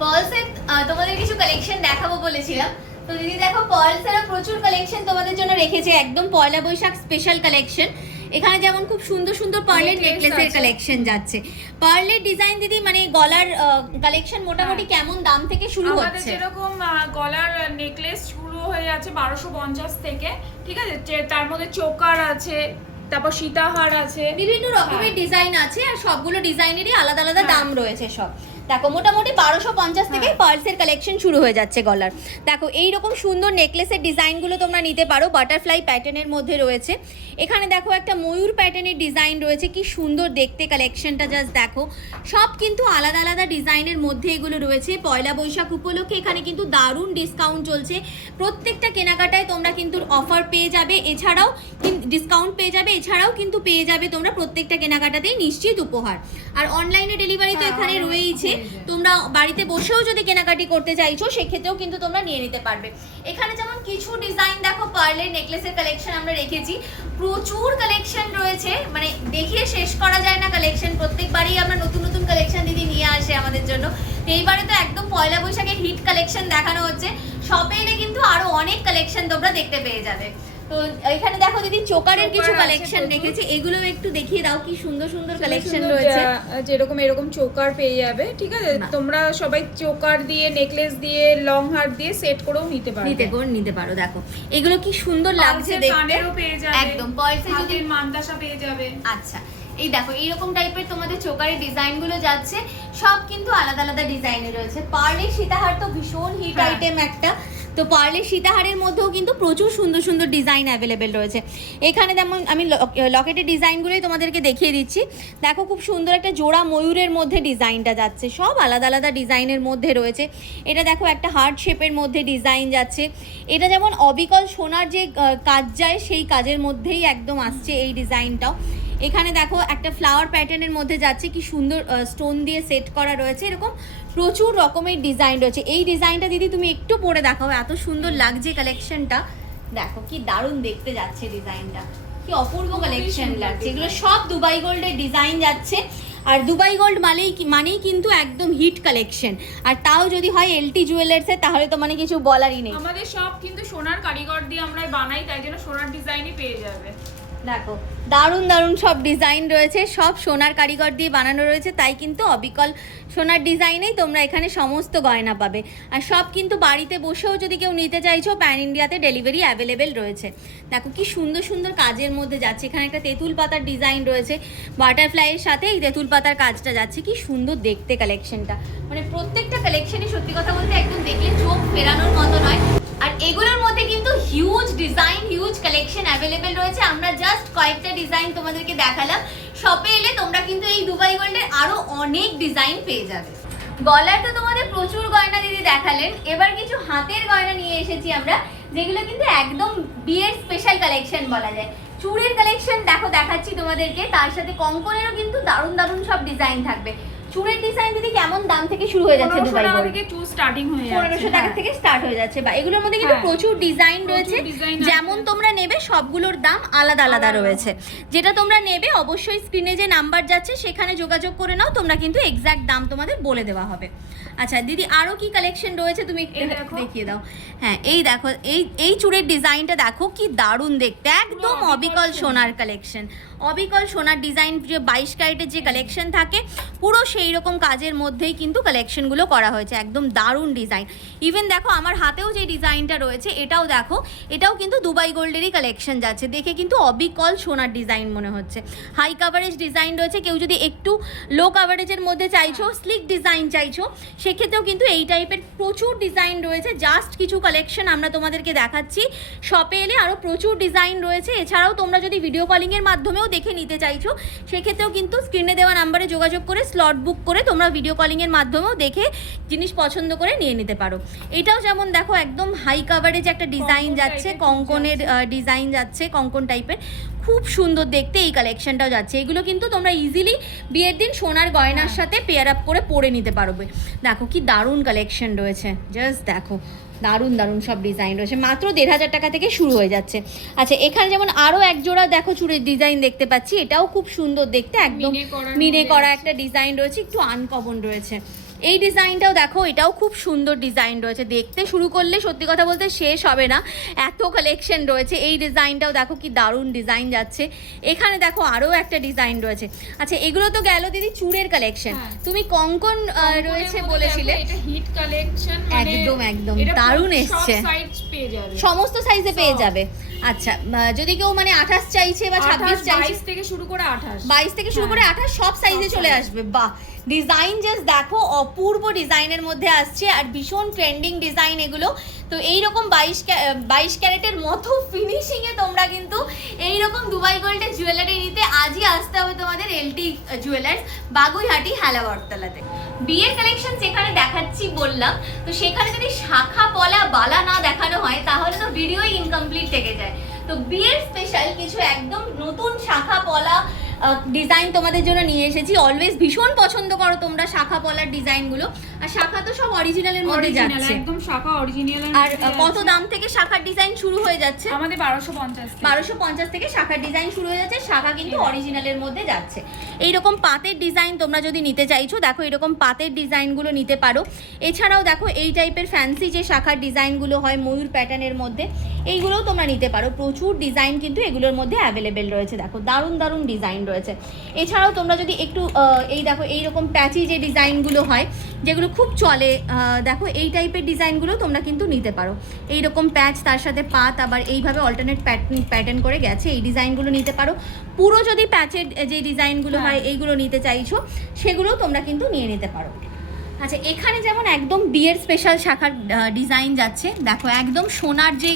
পার্লসের তোমাদের কিছু কালেকশন দেখাবো বলেছিলাম। তো দিদি দেখো পার্লসেরও প্রচুর কালেকশন তোমাদের জন্য রেখেছে, একদম পয়লা বৈশাখ স্পেশাল কালেকশন। এখানে যেমন খুব সুন্দর সুন্দর পার্লের নেকলেসের কালেকশন যাচ্ছে। পার্লের ডিজাইন দিদি মানে গলার কালেকশন মোটামুটি কেমন দাম থেকে শুরু হচ্ছে? আমাদের যেরকম গলার নেকলেস শুরু হয়ে যাচ্ছে 1250 থেকে, ঠিক আছে। তার মধ্যে চোকার আছে, তারপর সীতাহার আছে, বিভিন্ন রকমের ডিজাইন আছে, আর সবগুলো ডিজাইনেরই আলাদা আলাদা দাম রয়েছে সব। দেখো মোটামুটি 1250 থেকে পার্লসের কালেকশন শুরু হয়ে যাচ্ছে গলার। দেখো এইরকম সুন্দর নেকলেসের ডিজাইনগুলো তোমরা নিতে পারো, বাটারফ্লাই প্যাটার্নের মধ্যে রয়েছে। এখানে দেখো একটা ময়ূর প্যাটার্নের ডিজাইন রয়েছে, কি সুন্দর দেখতে কালেকশনটা, জাস্ট দেখো। সব কিন্তু আলাদা আলাদা ডিজাইনের মধ্যে এগুলো রয়েছে। পয়লা বৈশাখ উপলক্ষে এখানে কিন্তু দারুণ ডিসকাউন্ট চলছে। প্রত্যেকটা কেনাকাটায় তোমরা কিন্তু অফার পেয়ে যাবে, এছাড়াও ডিসকাউন্ট পেয়ে যাবে, এছাড়াও কিন্তু পেয়ে যাবে তোমরা প্রত্যেকটা কেনাকাটাতেই নিশ্চিত উপহার। আর অনলাইনে ডেলিভারি তো এখানে রয়েইছে, তোমরা বাড়িতে বসেও যদি কেনাকাটি করতে চাইছো সেক্ষেত্রেও কিন্তু তোমরা নিয়ে নিতে পারবে। এখানে যেমন কিছু ডিজাইন দেখো পার্লের নেকলেসের কালেকশন আমরা রেখেছি, প্রচুর কালেকশন রয়েছে, মানে দেখিয়ে শেষ করা যায় না কালেকশন। প্রত্যেকবারই আমরা নতুন নতুন কালেকশন দিদি নিয়ে আসে আমাদের জন্য। তো এইবারে তো একদম পয়লা বৈশাখের হিট কালেকশন দেখানো হচ্ছে। শপে এলে কিন্তু আরো অনেক কালেকশন তোমরা দেখতে পেয়ে যাবে। তো এখানে দেখো দিদি চোকারের কিছু কালেকশন রেখেছে, এগুলো একটু দেখিয়ে দাও, কি সুন্দর সুন্দর কালেকশন রয়েছে। যেরকম এরকম চোকার পেয়ে যাবে, ঠিক আছে। তোমরা সবাই চোকার দিয়ে, নেকলেস দিয়ে, লং হার দিয়ে সেট করেও নিতে পারো। দেখো এগুলো কি সুন্দর লাগছে দেখতে, কানেরও পেয়ে যাবে, একদম পার্লসে যদি মানতাসা পেয়ে যাবে। আচ্ছা এই দেখো এইরকম টাইপের তোমাদের চোকারের ডিজাইনগুলো যাচ্ছে, সব কিন্তু আলাদা আলাদা ডিজাইনে রয়েছে। পার্লের সীতাহার তো ভীষণ হিট আইটেম একটা, তো পার্লের সীতাহারের মধ্যেও কিন্তু প্রচুর সুন্দর সুন্দর ডিজাইন অ্যাভেলেবেল রয়েছে। এখানে যেমন আমি লকেটের ডিজাইনগুলোই তোমাদেরকে দেখিয়ে দিচ্ছি। দেখো খুব সুন্দর একটা জোড়া ময়ূরের মধ্যে ডিজাইনটা যাচ্ছে, সব আলাদা আলাদা ডিজাইনের মধ্যে রয়েছে। এটা দেখো একটা হার্ট শেপের মধ্যে ডিজাইন যাচ্ছে। এটা যেমন অবিকল সোনার যে কাজ যায় সেই কাজের মধ্যেই একদম আসছে এই ডিজাইনটাও। এখানে দেখো একটা ফ্লাওয়ার প্যাটার্নের মধ্যে যাচ্ছে, কি সুন্দর স্টোন দিয়ে সেট করা রয়েছে। এরকম প্রচুর রকমের ডিজাইন রয়েছে। এই ডিজাইনটা দিদি তুমি একটু পরে দেখাও, এত সুন্দর লাগছে কালেকশনটা। দেখো কি দারুণ দেখতে যাচ্ছে ডিজাইনটা, কি অপূর্ব কালেকশন লাগছে। এগুলো সব দুবাই গোল্ডের ডিজাইন যাচ্ছে, আর দুবাই গোল্ড মানেই কিন্তু একদম হিট কালেকশন। আর তাও যদি হয় এলটি জুয়েলার্সের, তাহলে তো মানে কিছু বলারই নেই। আমাদের সব কিন্তু সোনার কারিগর দিয়ে আমরা বানাই, তাই জন্য সোনার ডিজাইনই পেয়ে যাবে। দেখো দারুণ দারুণ সব ডিজাইন রয়েছে, সব সোনার কারিগর দিয়ে বানানো রয়েছে, তাই কিন্তু অবিকল সোনার ডিজাইনেই তোমরা এখানে সমস্ত গয়না পাবে। আর সব কিন্তু বাড়িতে বসেও যদি কেউ নিতে চাইছো প্যান ইন্ডিয়াতে ডেলিভারি অ্যাভেলেবেল রয়েছে। দেখো কি সুন্দর সুন্দর কাজের মধ্যে যাচ্ছে। এখানে একটা তেঁতুল পাতার ডিজাইন রয়েছে, বাটারফ্লাইয়ের সাথে এই তেঁতুল পাতার কাজটা যাচ্ছে, কি সুন্দর দেখতে কালেকশনটা। মানে প্রত্যেকটা কালেকশনই সত্যি কথা বলতে একদম দেখলে চোখ ফেরানোর মতো নয়। আর এগুলোর মধ্যে কিন্তু huge design, huge collection available রয়েছে। আমরা জাস্ট কয়েকটা ডিজাইন তোমাদেরকে দেখালাম। শপে এলে তোমরা কিন্তু এই দুবাই গোল্ডের আরো অনেক ডিজাইন পেয়ে যাবে। গলার তো তোমাদের প্রচুর গয়না দিদি দেখালেন, এবার কিছু হাতের গয়না নিয়ে এসেছি আমরা, যেগুলো কিন্তু একদম বিয়ের স্পেশাল কালেকশন বলা যায়। চুড়ির কালেকশন দেখো দেখাচ্ছি তোমাদেরকে, তার সাথে কঙ্কনেরও কিন্তু দারুণ দারুণ সব ডিজাইন থাকবে। চুড়ের ডিজাইন দিদি কেমন দাম থেকে শুরু হয়ে যাচ্ছে? দুবাই গোল্ড থেকে চুড় স্টার্টিং হয়ে যাচ্ছে, 1500 টাকা থেকে স্টার্ট হয়ে যাচ্ছে। বা এগুলোর মধ্যে কিন্তু প্রচুর ডিজাইন রয়েছে, যেমন তোমরা নেবে সবগুলোর দাম আলাদা আলাদা রয়েছে। যেটা তোমরা নেবে অবশ্যই স্ক্রিনে যে নাম্বার যাচ্ছে সেখানে যোগাযোগ করে নাও, তোমরা কিন্তু এক্সাক্ট দাম তোমাদের বলে দেওয়া হবে। আচ্ছা দিদি আরো কি কালেকশন রয়েছে তুমি একটু দেখিয়ে দাও। হ্যাঁ এই দেখো এই চুড়ের ডিজাইনটা দেখো কি দারুণ দেখতে, একদম অবিকল সোনার কালেকশন। অবিকল সোনার ডিজাইন, যে 22 ক্যারেটের যে কালেকশন থাকে পুরো সেই রকম কাজের মধ্যেই কিন্তু কালেকশনগুলো করা হয়েছে, একদম দারুণ ডিজাইন। ইভেন দেখো আমার হাতেও যে ডিজাইনটা রয়েছে এটাও দেখো, এটাও কিন্তু দুবাই গোল্ডেরই কালেকশন যাচ্ছে। দেখে কিন্তু অবিকল সোনার ডিজাইন মনে হচ্ছে। হাই কাভারেজ ডিজাইন রয়েছে, কেউ যদি একটু লো কাভারেজের মধ্যে চাইছো, স্লিক ডিজাইন চাইছো, সেক্ষেত্রেও কিন্তু এই টাইপের প্রচুর ডিজাইন রয়েছে। জাস্ট কিছু কালেকশন আমরা তোমাদেরকে দেখাচ্ছি, শপে এলে আরও প্রচুর ডিজাইন রয়েছে। এছাড়াও তোমরা যদি ভিডিও কলিংয়ের মাধ্যমেও দেখে নিতে চাইছো সেক্ষেত্রেও কিন্তু স্ক্রিনে দেওয়া নাম্বারে যোগাযোগ করে স্লট বুক করে তোমরা ভিডিও কলিংয়ের মাধ্যমেও দেখে জিনিস পছন্দ করে নিয়ে নিতে পারো। এটাও যেমন দেখো একদম হাই কাভারেজ একটা ডিজাইন যাচ্ছে, কঙ্কনের ডিজাইন যাচ্ছে, কঙ্কন টাইপের, খুব সুন্দর দেখতে এই কালেকশনটাও যাচ্ছে। এগুলো কিন্তু তোমরা ইজিলি বিয়ের দিন সোনার গয়নার সাথে পেয়ার আপ করে পরে নিতে পারবে। দেখো কি দারুণ কালেকশন রয়েছে, জাস্ট দেখো দারুণ দারুণ সব ডিজাইন রয়েছে, মাত্র 1500 টাকা থেকে শুরু হয়ে যাচ্ছে। আচ্ছা এখানে যেমন আরও এক জোড়া দেখো চুড়ির ডিজাইন দেখতে পাচ্ছি, এটাও খুব সুন্দর দেখতে, একদম মিনে করা একটা ডিজাইন রয়েছে, একটু আনকমন রয়েছে। এই ডিজাইনটাও দেখো, এটাও খুব সুন্দর ডিজাইন রয়েছে, দেখতে শুরু করলে সত্যি কথা বলতে শেষ হবে না, এত কালেকশন রয়েছে। এই ডিজাইনটাও দেখো কি দারুণ ডিজাইন যাচ্ছে। এখানে দেখো আরও একটা ডিজাইন রয়েছে। আচ্ছা এগুলো তো গেল দিদি চুড়ের কালেকশন, তুমি কঙ্কন রয়েছে বলেছিলে, এটা হিট কালেকশন, একদম একদম দারুণ এসছে, সমস্ত সাইজে পেয়ে যাবে। আচ্ছা যদি কেউ মানে 28 চাইছে বা 26 চাইছে, 22 থেকে শুরু করে 28, 22 থেকে শুরু করে 28 সব সাইজে চলে আসবে। বাহ, ডিজাইন জাস্ট দেখো, অপূর্ব ডিজাইনের মধ্যে আসছে আর ভীষণ ট্রেন্ডিং ডিজাইন এগুলো। তো এইরকম 22 ক্যারেটের মতো ফিনিশিংয়ে তোমরা কিন্তু এইরকম দুবাই গোল্ডের জুয়েলারি নিতে আজই আসতে হবে তোমাদের এলটি জুয়েলার্স, বাগুইহাটি হালাবরতলাতে। বিয়ের কালেকশন যেখানে দেখাচ্ছি বললাম, তো সেখানে যদি শাখা পলা বালা না দেখানো হয় তাহলে তো ভিডিওই ইনকমপ্লিট থেকে যায়। তো বিয়ের স্পেশাল কিছু একদম নতুন শাখা পলা ডিজাইন তোমাদের জন্য নিয়ে এসেছি। অলওয়েজ ভীষণ পছন্দ করো তোমরা শাখা পলার ডিজাইনগুলো, আর শাখা তো সব অরিজিনালের মধ্যে যাচ্ছে, একদম শাখা অরিজিনাল। আর কত দাম থেকে শাখার ডিজাইন শুরু হয়ে যাচ্ছে? আমাদের 1250 থেকে শাখার ডিজাইন শুরু হয়ে যাচ্ছে, শাখা কিন্তু অরিজিনালের মধ্যে যাচ্ছে। এইরকম পাতের ডিজাইন তোমরা যদি নিতে চাইছো, দেখো এরকম পাতের ডিজাইনগুলো নিতে পারো। এছাড়াও দেখো এই টাইপের ফ্যান্সি যে শাখার ডিজাইনগুলো হয় ময়ূর প্যাটার্নের মধ্যে, এইগুলোও তোমরা নিতে পারো। প্রচুর ডিজাইন কিন্তু এগুলোর মধ্যে অ্যাভেলেবেল রয়েছে, দেখো দারুণ দারুণ ডিজাইন রয়েছে। এছাড়াও তোমরা যদি একটু এই দেখো এইরকম প্যাচি যে ডিজাইনগুলো হয় যেগুলো খুব চলে, দেখো এই টাইপের ডিজাইনগুলো তোমরা কিন্তু নিতে পারো। এইরকম প্যাচ তার সাথে পাত আবার এইভাবে অল্টারনেট প্যাটার্ন করে গেছে, এই ডিজাইনগুলো নিতে পারো। পুরো যদি প্যাচের যে ডিজাইনগুলো হয় এইগুলো নিতে চাইছো সেগুলো তোমরা কিন্তু নিয়ে নিতে পারো। আচ্ছা এখানে যেমন একদম বিয়ের স্পেশাল শাখার ডিজাইন যাচ্ছে, দেখো একদম সোনার যে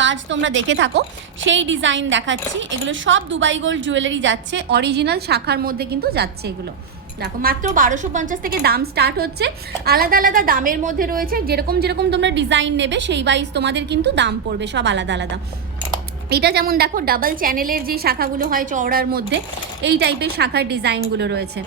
কাজ তোমরা দেখে থাকো সেই ডিজাইন দেখাচ্ছি। এগুলো সব দুবাই গোল্ড জুয়েলারি যাচ্ছে, অরিজিনাল শাখার মধ্যে কিন্তু যাচ্ছে এগুলো। দেখো মাত্র 1250 থেকে দাম স্টার্ট হচ্ছে, আলাদা আলাদা দামের মধ্যে রয়েছে, যেরকম যেরকম তোমরা ডিজাইন নেবে সেই ওয়াইজ তোমাদের কিন্তু দাম পড়বে সব আলাদা আলাদা। এটা যেমন দেখো ডাবল চ্যানেলের যে শাখাগুলো হয় চওড়ার মধ্যে, এই টাইপের শাখার ডিজাইনগুলো রয়েছে।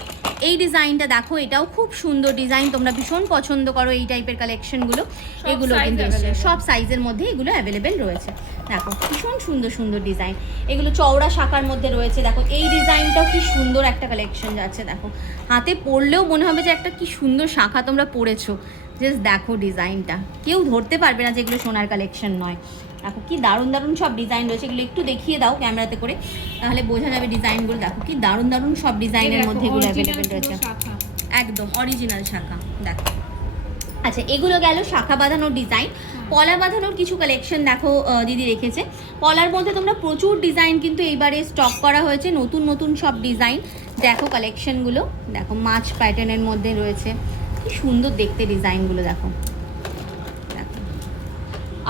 এই ডিজাইনটা দেখো, এটাও খুব সুন্দর ডিজাইন, তোমরা ভীষণ পছন্দ করো এই টাইপের কালেকশনগুলো। এগুলো কিন্তু সব সাইজের মধ্যে এগুলো অ্যাভেলেবেল রয়েছে। দেখো ভীষণ সুন্দর সুন্দর ডিজাইন, এগুলো চওড়া শাখার মধ্যে রয়েছে। দেখো এই ডিজাইনটাও কি সুন্দর একটা কালেকশন যাচ্ছে, দেখো হাতে পরলেও মনে হবে যে একটা কি সুন্দর শাখা তোমরা পরেছো। জাস্ট দেখো ডিজাইনটা, কেউ ধরতে পারবে না যেগুলো সোনার কালেকশন নয়। দেখো কি দারুণ দারুণ সব ডিজাইন রয়েছে, এগুলো একটু দেখিয়ে দাও ক্যামেরাতে করে, তাহলে বোঝা যাবে ডিজাইনগুলো। দেখো কি দারুণ দারুণ সব ডিজাইনের মধ্যে এগুলো অ্যাভেলেবেল রয়েছে, একদম অরিজিনাল শাখা। দেখো আচ্ছা এগুলো গেল শাখা বাঁধানোর ডিজাইন। পলা বাঁধানোর কিছু কালেকশন দেখো দিদি রেখেছে। পলার মধ্যে তোমরা প্রচুর ডিজাইন কিন্তু এইবারে স্টক করা হয়েছে, নতুন নতুন সব ডিজাইন। দেখো কালেকশনগুলো, দেখো মাছ প্যাটার্নের মধ্যে রয়েছে, কি সুন্দর দেখতে ডিজাইনগুলো। দেখো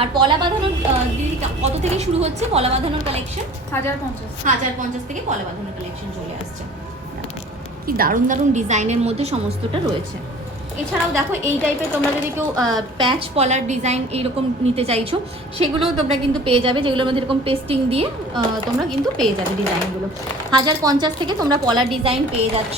আর পলা বাঁধানোর দিদি কত থেকে শুরু হচ্ছে পলা বাঁধানোর কালেকশন? 1050 থেকে পলা বাঁধানোর কালেকশন চলে আসছে। কি দারুণ দারুণ ডিজাইনের মধ্যে সমস্তটা রয়েছে। এছাড়াও দেখো এই টাইপের তোমরা যদি কেউ প্যাচ পলার ডিজাইন এইরকম নিতে চাইছো সেগুলোও তোমরা কিন্তু পেয়ে যাবে, যেগুলোর মধ্যে এরকম পেস্টিং দিয়ে তোমরা কিন্তু পেয়ে যাবে ডিজাইনগুলো। 1050 থেকে তোমরা পলার ডিজাইন পেয়ে যাচ্ছ।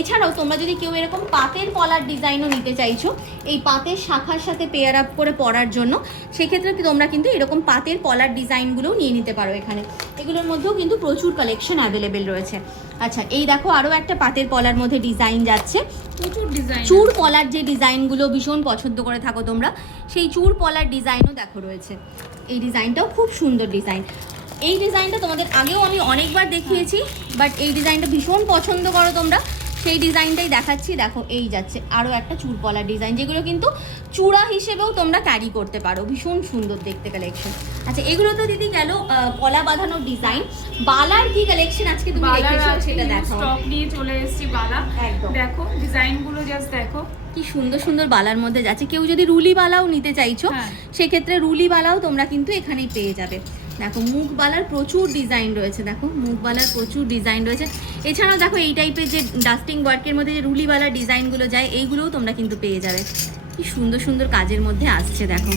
এছাড়াও তোমরা যদি কেউ এরকম পাতের পলার ডিজাইনও নিতে চাইছো এই পাতের শাখার সাথে পেয়ার আপ করে পরার জন্য, সেক্ষেত্রে তোমরা কিন্তু এরকম পাতের পলার ডিজাইনগুলোও নিয়ে নিতে পারো এখানে। এগুলোর মধ্যেও কিন্তু প্রচুর কালেকশন অ্যাভেলেবেল রয়েছে। আচ্ছা এই দেখো আরও একটা পাতের পলার মধ্যে ডিজাইন যাচ্ছে, প্রচুর ডিজাইন। চূড় পলার যে ডিজাইনগুলো ভীষণ পছন্দ করে থাকো তোমরা, সেই চূড় পলার ডিজাইনও দেখো রয়েছে। এই ডিজাইনটাও খুব সুন্দর ডিজাইন। এই ডিজাইনটা তোমাদের আগেও আমি অনেকবার দেখিয়েছি, বাট এই ডিজাইনটা ভীষণ পছন্দ করো তোমরা, সেই ডিজাইনটাই দেখাচ্ছি। দেখো এই যাচ্ছে আরও একটা চূড় পলার ডিজাইন, যেগুলো কিন্তু চূড়া হিসেবেও তোমরা ক্যারি করতে পারো, ভীষণ সুন্দর দেখতে কালেকশন। আচ্ছা এগুলো তো দিদি গেল পলা বাঁধানোর ডিজাইন। বালার কি কালেকশন আজকে তুমি রেখেছো সেটা দেখো। স্টক নিয়ে চলে এসেছি বালা, একদম দেখো ডিজাইনগুলো জাস্ট দেখো কি সুন্দর সুন্দর বালার মধ্যে যাচ্ছে। কেউ যদি রুলি বালাও নিতে চাইছো সেক্ষেত্রে রুলি বালাও তোমরা কিন্তু এখানেই পেয়ে যাবে। দেখো মুখ বালার প্রচুর ডিজাইন রয়েছে, দেখো মুখ বালার প্রচুর ডিজাইন রয়েছে। এছাড়াও দেখো এই টাইপের যে ডাস্টিং ওয়ার্কের মধ্যে যে রুলি বালার ডিজাইনগুলো যায় এইগুলোও তোমরা কিন্তু পেয়ে যাবে। কি সুন্দর সুন্দর কাজের মধ্যে আসছে দেখো।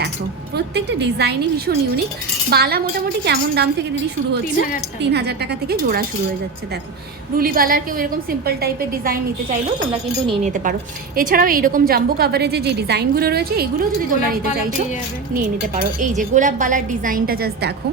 দেখো প্রত্যেকটা ডিজাইনই ভীষণ ইউনিক। বালা মোটামুটি কেমন দাম থেকে দিদি শুরু হচ্ছে? 3000 টাকা থেকে জোড়া শুরু হয়ে যাচ্ছে। দেখো রুলি বালার কেউ এরকম সিম্পল টাইপের ডিজাইন নিতে চাইলেও তোমরা কিন্তু নিয়ে নিতে পারো। এছাড়াও এইরকম জাম্বো কাভারেজে যে ডিজাইনগুলো রয়েছে এগুলো যদি তোমরা নিতে চাইছো নিয়ে নিতে পারো। এই যে গোলাপ বালার ডিজাইনটা জাস্ট দেখো,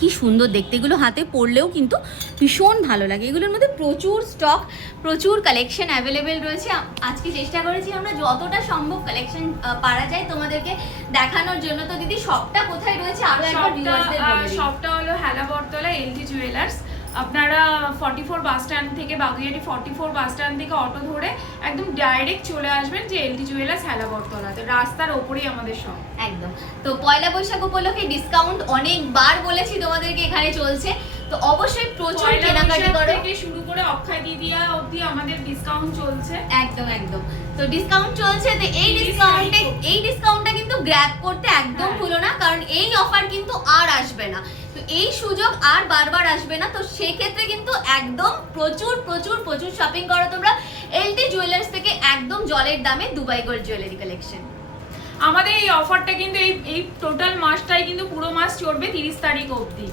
কি সুন্দর দেখতে, এগুলো হাতে পরলেও কিন্তু ভীষণ ভালো লাগে। এগুলোর মধ্যে প্রচুর স্টক, প্রচুর কালেকশন অ্যাভেলেবেল রয়েছে। আজকে চেষ্টা করেছি আমরা যতটা সম্ভব কালেকশন পারা যায় তোমাদেরকে দেখানোর জন্য। তো দিদি শপটা কোথায় রয়েছে আরো একবার ভিউয়ার্সদের বলে দিন। শপটা হলো হেলা বটতলা এলজি জুয়েলার্স। আপনারা 44 বাস স্ট্যান্ড থেকে, বাগুইয়াটি 44 বাস স্ট্যান্ড থেকে অটো ধরে একদম ডাইরেক্ট চলে আসবেন যে এলজি জুয়েলার্স হেলা বটতলাতে, রাস্তার ওপরেই আমাদের শপ। একদম। তো পয়লা বৈশাখ উপলক্ষে ডিসকাউন্ট অনেকবার বলেছি তোমাদেরকে এখানে চলছে, তো অবশ্যই প্রচুর কেনাকাটি করো। থেকে শুরু করে অক্ষয় তৃতীয়া অবধি আমাদের ডিসকাউন্ট চলছে। একদম একদম। তো ডিসকাউন্ট চলছে, তো এই ডিসকাউন্টটা কিন্তু গ্র্যাব করতে একদম ভুলো না, কারণ এই অফার কিন্তু আর আসবে না। তো এই সুযোগ আর বারবার আসবে না। তো সেক্ষেত্রে কিন্তু একদম প্রচুর প্রচুর প্রচুর শপিং করো তোমরা এলটি জুয়েলার্স থেকে, একদম জলের দামে দুবাই গোল্ড জুয়েলারি কালেকশন। আমাদের এই অফারটা কিন্তু এই টোটাল মাসটাই কিন্তু পুরো মাস চলবে 30 তারিখ অবধি।